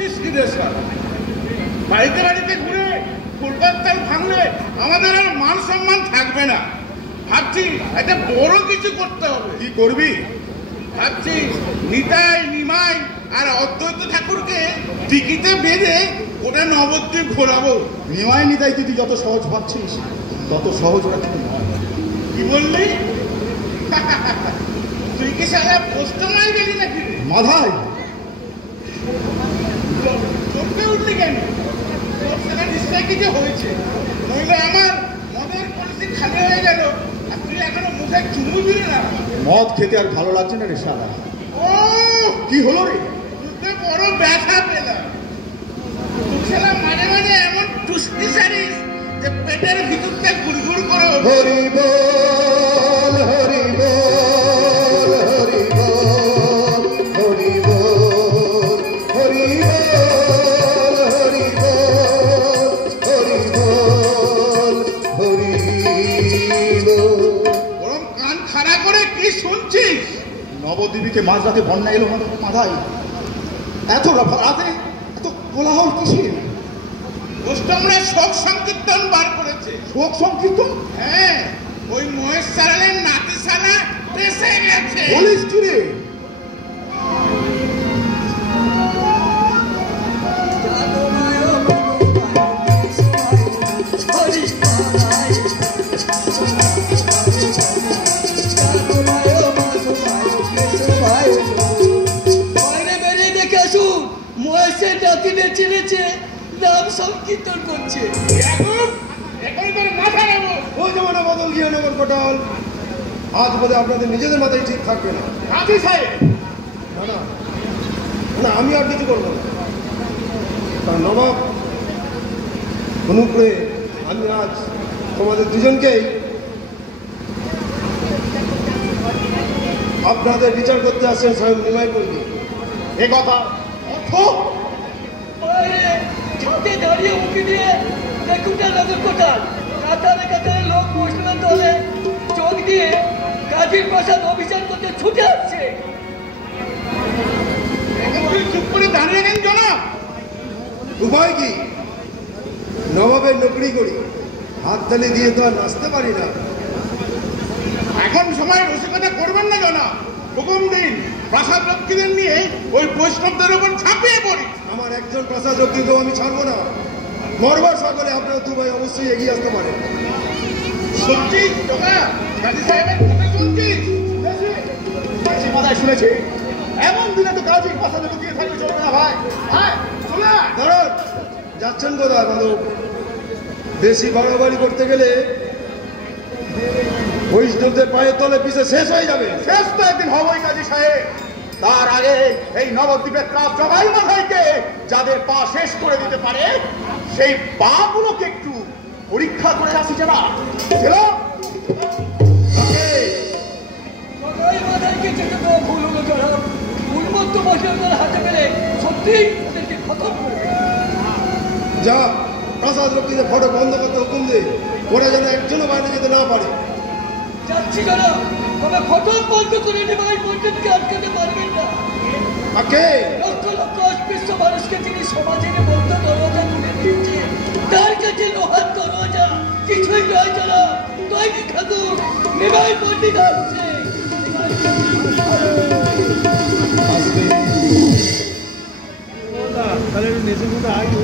করছিস কি রে স্যার? বাড়িতে বাড়িতে ঘুরে ফুলপাতাল ভাঙলে আমাদের আর মান সম্মান থাকবে না। ভাবছি একটা বড় কিছু করতে হবে। কি করবি? ভাবছি নিতাই, নিমাই আর অদ্বৈত ঠাকুরকে টিকিতে বেঁধে ওটা নবদ্বীপ ঘোরাবো। নিমাই নিতাই তুই যত সহজ ভাবছিস তত সহজ ওরা ঠিক নয়। কি বললি? তুই কি সারা পোস্ট মাই গেলি নাকি? মাথায় চমকে উঠলি কেন? তোর সেটা নিশ্চয় কিছু হয়েছে, নইলে আমার মদের পলিসি খালি হয়ে গেল আর তুই এখনো মুখে চুমু দিলি না। মদ খেতে আর ভালো লাগছে না রে সারা। ও কি হলো রে? তুই বড় ব্যথা পেলাম। তুই শালা মাঝে মাঝে এমন টুসকি সারিস যে পেটের ভিতরটা গুড়গুড় করে ওঠে। হরি বল হরি বল হরি বল হরি বল হরি বল হরি বল হরি বল হরি বল। ওরম কান খাড়া করে কি শুনছিস? নবদ্বীপে মাঝরাতে বন্যা এলো মাথায়। এত রাতে এত কোলাহল কিসের? গোষ্ঠমরা শোক সংকীর্তন বার করেছে। শোক সংকীর্তন? হ্যাঁ, ওই মহেশ সারালের নাতি সারা বেঁচে গেছে। বলিস কি রে? নাম সংকীর্তন করছে। ওই জমানা বদল গিয়ে নগর কোটাল। আজ বোধ আপনাদের নিজেদের মাথায় ঠিক থাকবে না। না না না, আমি আর কিছু করবো না। তার নবাব অনুগ্রহে আমি আজ তোমাদের দুজনকেই আপনাদের বিচার করতে আসছেন স্বয়ং নিমাই পল্লী। এ কথা ছাদে দাঁড়িয়ে উঁকি দিয়ে দেখুটা নজর কোটাল। কাতারে কাতারে লোক বসলেন দলে চোখ দিয়ে কাজীর প্রসাদ অভিযান করতে ছুটে আসছে। চুপ করে দাঁড়িয়ে গেন জনাব। উপায় কি? নবাবের নকরি করি, হাততালি দিয়ে তো আর নাচতে পারি না। এখন সময় রসিকতা করবেন না জনাব। হুকুম দিন, প্রাসাদ রক্ষীদের নিয়ে ওই বৈষ্ণবদের উপর ঝাঁপিয়ে পড়ি। আমার একজন প্রসাদ রক্ষীকেও আমি ছাড়বো না। মরবার সকলে আপনার দু ভাই অবশ্যই এগিয়ে আসতে পারেন। সত্যি জনাব, কাজী সাহেবের কথা শুনছিস? মাথায় শুনেছি, এমন দিনে তো কাজী প্রসাদে লুকিয়ে থাকলে চলবে না ভাই। দাঁড়ান, যাচ্ছেন কোথায় মাধব? বেশি বাড়াবাড়ি করতে গেলে বৈষ্ণবদের পায়ের তলে পিছে শেষ হয়ে যাবে। শেষ তো একদিন হবই কাজী সাহেব। তার আগে এই নবদ্বীপের ত্রাস জবাই মাথাইকে যাদের পা শেষ করে দিতে পারে সেই পা গুলোকে একটু পরীক্ষা করে আসি যারা ছিল। ভুল হলো জনাব। উন্মত্ত বৈষ্ণবদের হাতে পেলে সত্যিই ওদেরকে খতম করবে। যা, প্রসাদ রক্ষীদের ফটো বন্ধ করতে হুকুম দে। ওরা যেন একজনও বাইরে যেতে না পারে। যাচ্ছি জনাব, তবে খতম বন্ধ করে নিমাই পর্যটকে আটকাতে পারবেন না। আকে লক্ষ লক্ষ অস্পৃশ্য মানুষকে তিনি সমাজের বন্ধ দরজা খুলে দিচ্ছে। তার কাছে লোহার দরজা কিছুই নয় জনাব। তৈরি থাকুন, নিমাই পণ্ডিত আসছে। তাহলে নেচে মতো আগে